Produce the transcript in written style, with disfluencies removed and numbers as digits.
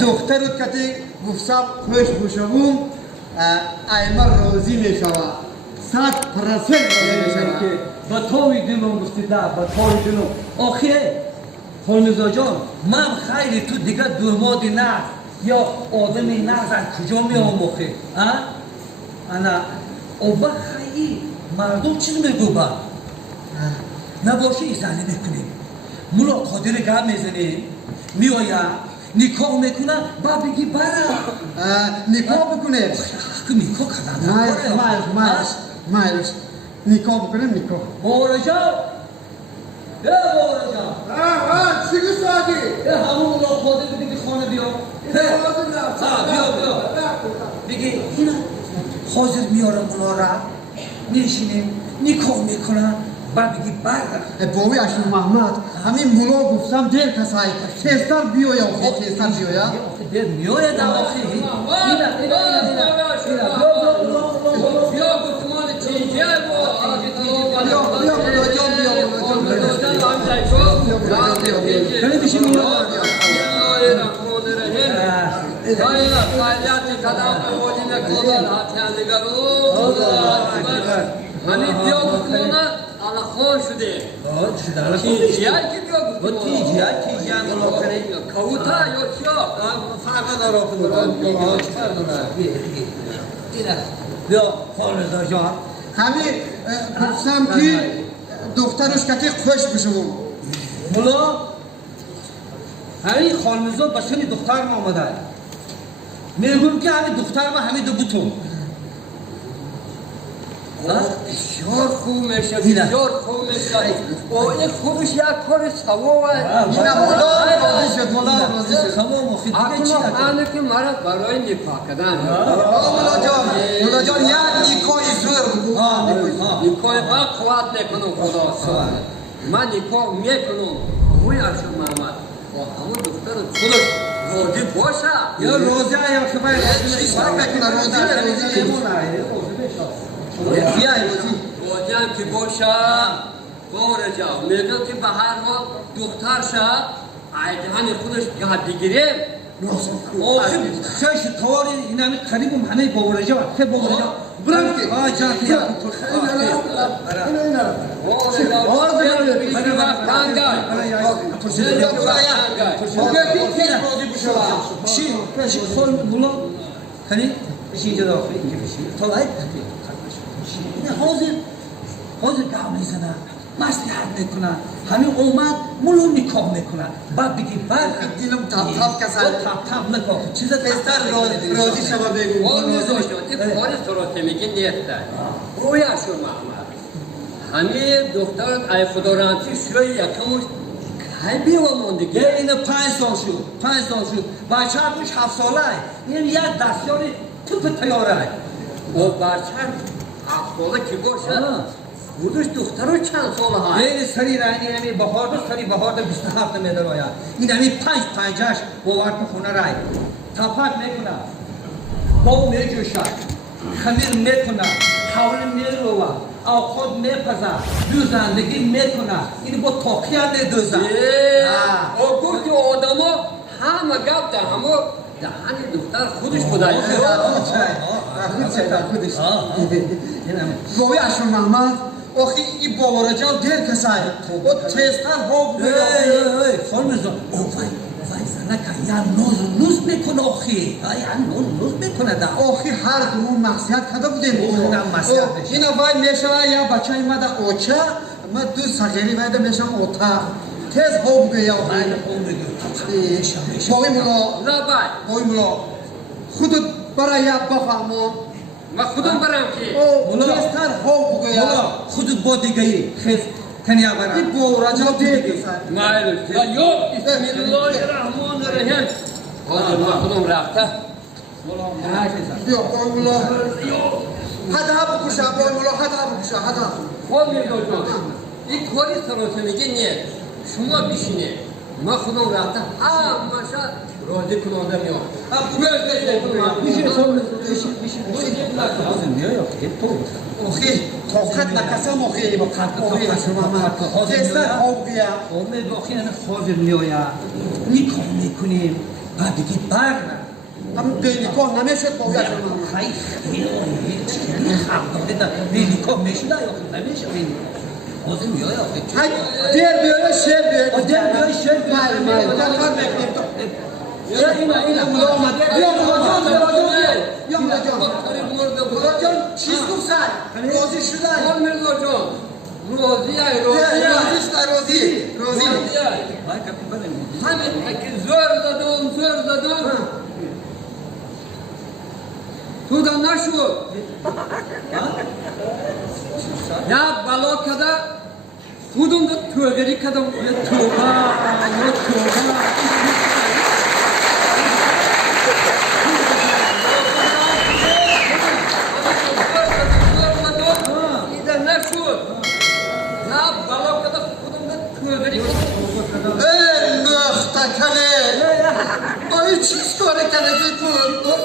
دخترت کتی گفتم خوش بشوم ایما راضی میشوه 100% راضی میشوه با توی دلم گفتیده با توی دلم آخه خانزا جان من خیلی تو دیگه دورمادی نه یا آدمی نه از کجا میام آخه انا اوبا خیلی مردم چیز میگو با نباشه ایزانی میکنیم مولا قادر گم میزنیم میایا نکاح میکنه با بگی برا نکاح بکنه نکاح کردن مایلش نکاح بکنه نکاح بورا جان بورا جان چیگه ساعتی؟ همون مولا قادر بگی خانه بیا بیا بگی اینا حاضر میارم مولا را میشینیم نکاح میکنه با بگی برا بابی اشون محمد همین مولا گفتم دیر کسایی تیستر بیایا تیستر بیایا دیر میایا در آخی اینا بیا گفتمان تیجه کنی بشی میاد Hayır, failiyatı kadar oğluna kollar hatırlıyorum. Hani diyor ona Allah hoş de. Tiyar kim yok? Bu tiyar mola kare. Kavuta yok yok. Farkı da yok. بیا خانزا جان همین گفتم که دخترش کتی خوش بشوم مولا همین خانزا بسنی دختر ما آمده میگم که همین دختر ما همین دو بوتون بسیار خوب میشه بسیار خوب میشه او این خودش یک کار سواه اینا مولا راضی شد مولا راضی شد تمام خیلی دیگه چی اکنون آنه که مرد برای نکاح کردن مولا جان یک نکاحی زور بگو نکاح با قوت نکنم خدا من نکاح میکنم موی ارشد محمد با همون دختر خودش راضی باشه یا روزه یا که باید چیز بکنه روزی بیا روزی راضی هم که باشه باره جا میگم که به هر حال دختر شا ایدهان خودش یاد بگیریم آخه خیش تواری این همه قریبم همه باورجا خیلی باورجا برم که جان که حاضر گام میزنه مصلحت میکنه همین اومد مولو نکاح میکنه بعد بگی بعد دیلم تاپ کسان تاپ نکاح چیز پستر راضی شما بگو اون میذاشت این کار سرات میگه نیت روی اشور محمد همه دختر ای خدا رانتی شوی یکمش کی بیوا موندگی این 5 سال شد بچه همش 7 ساله این یک دستیاری توپ تیاره و بچه 7 ساله که باشه خودش دختر چند ساله ها این سری رنگی همی بهار دو سری بهار دو 27 میدر آید این همی 5 باور که خونه رای تپک میکنه باو میجوشد خمیر میکنه حول میروه او خود میپزه دو زندگی میکنه این با تاقی هم میدوزه او گفتی آدم ها همه گفت در همه دهن دختر خودش خدایی خودش بابی اشون محمد آخی این باورجا دیر کسای و تیستر ها بگو خانمزا وای زنه که یا نوز میکنه آخی یا نوز میکنه دا آخی هر دومون محصیت کده بودیم این وای میشوه یا بچه ایمده اوچه ما دو سغیری وایده میشم اوتا تیز ها بگو یا بابی مولا خودت برای یا بفهمون ما خودم برم که تیستر ها بگو یا خودت با دیگه ای خیز کنیا برا این باورجا دیر کسای مایل یا بسم الله الرحمن الرحیم حاضر ما خودم رفته بیا بای مولا هده بکشه بای مولا هده بکشه هده خود میگوشم این کاری سراته میگه نه شما بشینه ما خودم رفته همه راضی کننده آخی طاقت نکسم آخی با آخی شما تیستر ها بگویا حاضر میایا نکاح میکنیم Hadi git bağırma. Ama beylikon ne meşhur boğuya şunu. Hayır, hiç hamdoldu da beylikon meşhur da yok. Ne meşhur beylikon? Ozum yok yok. Hay, diğer bir yere şer bir yere. O diğer bir yere şer bir yere. Hayır, hayır, o da kar bekleyip dur. Ya ina. Bu da olmadı. Yok, Hocam, çizgim say. Rozi şurada. olmuyor hocam. Rozi ay, Rozi ay. Rozi işte Rozi. Rozi. Rozi ay. Vay kapı böyle mi? Hani peki zor zadım. Tuda našu. Ya balokada Tudum da tövbeli kadam. Ya tövbe. Ya balokada Tudum da tövbeli kadam. Ey mühtakale. Ay çiz kore kaleci bu.